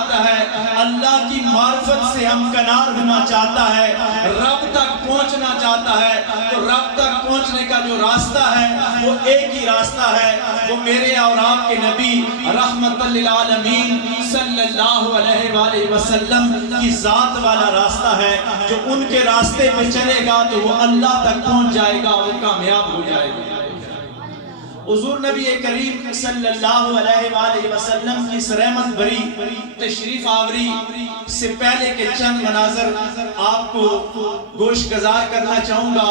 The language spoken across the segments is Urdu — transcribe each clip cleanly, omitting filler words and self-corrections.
چاہتا ہے، اللہ کی معرفت سے ہمکنار ہونا چاہتا ہے، رب تک پہنچنا چاہتا ہے، تو رب تک پہنچنے کا جو راستہ ہے وہ ایک ہی راستہ ہے، وہ میرے اور آپ کے نبی رحمت للعالمین صلی اللہ علیہ وآلہ وسلم کی ذات والا راستہ ہے۔ جو ان کے راستے پہ چلے گا تو وہ اللہ تک پہنچ جائے گا، وہ کامیاب ہو جائے گا۔ حضور نبی کریم صلی اللہ علیہ وآلہ وسلم کی اس رحمت بری تشریف آوری سے پہلے کے چند مناظر آپ کو گوش گزار کرنا چاہوں گا۔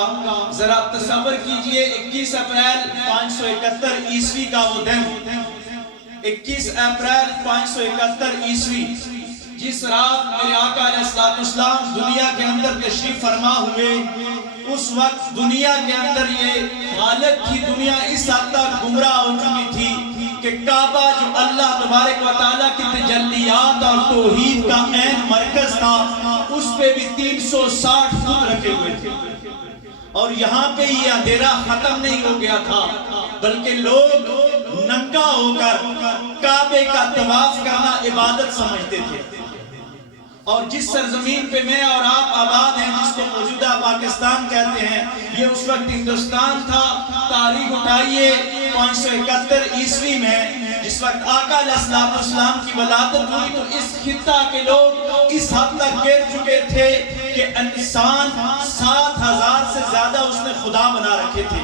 ذرا تصور کیجئے 21 اپریل 571 عیسوی کا وہ دن، 21 اپریل 571 عیسوی، جس رات میرے آقا علیہ السلام دنیا کے اندر تشریف فرما ہوئے، اس وقت دنیا کے اندر یہ حالت تھی، دنیا اس حد تک گمراہ ہو چکی تھی کہ کعبہ جو اللہ تبارک و تعالیٰ کی تجلیات اور توحید کا عین مرکز تھا، اس پہ بھی 360 فٹ رکھے ہوئے تھے، اور یہاں پہ یہ اندھیرا ختم نہیں ہو گیا تھا، بلکہ لوگ ننگا ہو کر کعبے کا طواف کرنا عبادت سمجھتے تھے۔ اور جس سرزمین پہ میں اور آپ آباد ہیں، جس کو موجودہ پاکستان کہتے ہیں، یہ اس وقت ہندوستان تھا۔ تاریخ اٹھائیے 571 عیسوی میں، جس وقت آقا علیہ السلام کی ولادت ہوئی، تو اس خطہ کے لوگ اس حد تک گر چکے تھے کہ انسان 7000 سے زیادہ اس نے خدا بنا رکھے تھے،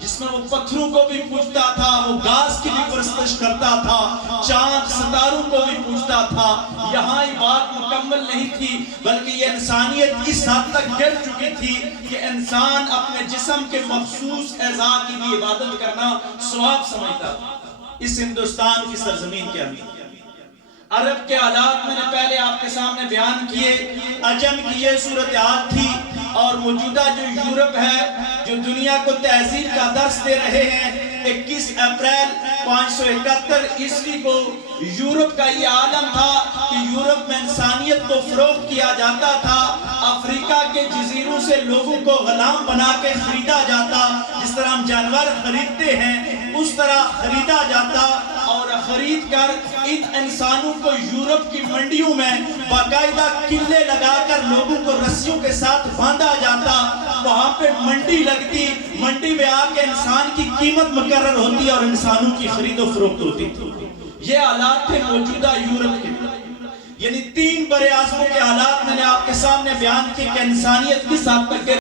جس میں وہ پتھروں کو بھی پوجتا تھا، وہ گاس کی بھی پرستش کرتا تھا، چاند ستاروں کو بھی پوجتا تھا۔ یہاں ہی بات مکمل نہیں تھی، بلکہ یہ انسانیت اس حد تک گر چکی تھی کہ انسان اپنے جسم کے مخصوص اعضاء کی بھی عبادت کرنا ثواب سمجھتا تھا۔ اس ہندوستان کی سرزمین کے اندر عرب کے حالات میں نے پہلے آپ کے سامنے بیان کیے، عجم کی یہ صورتحال تھی، اور موجودہ جو یورپ ہے، جو دنیا کو تہذیب کا درس دے رہے ہیں، 21 اپریل 571 عیسوی کو یورپ کا یہ عالم تھا کہ یورپ میں انسانیت کو فروخت کیا جاتا تھا، افریقہ کے جزیروں سے لوگوں کو غلام بنا کے خریدا جاتا، جس طرح ہم جانور خریدتے ہیں اس طرح خریدا جاتا، اور خرید کر ان انسانوں کو یورپ کی منڈیوں میں باقاعدہ قلعے لگا کر لوگوں کو رسیوں کے ساتھ باندھا جاتا، وہاں پہ منڈی لگتی، منڈی میں آ کے انسان کی قیمت مقرر ہوتی اور انسانوں کی خرید و فروخت ہوتی تھی۔ یہ حالات تھے موجودہ یورپ کے، یعنی 3 بر اعظموں کے حالات میں نے آپ کے سامنے بیان کیے کہ انسانیت کس حد تک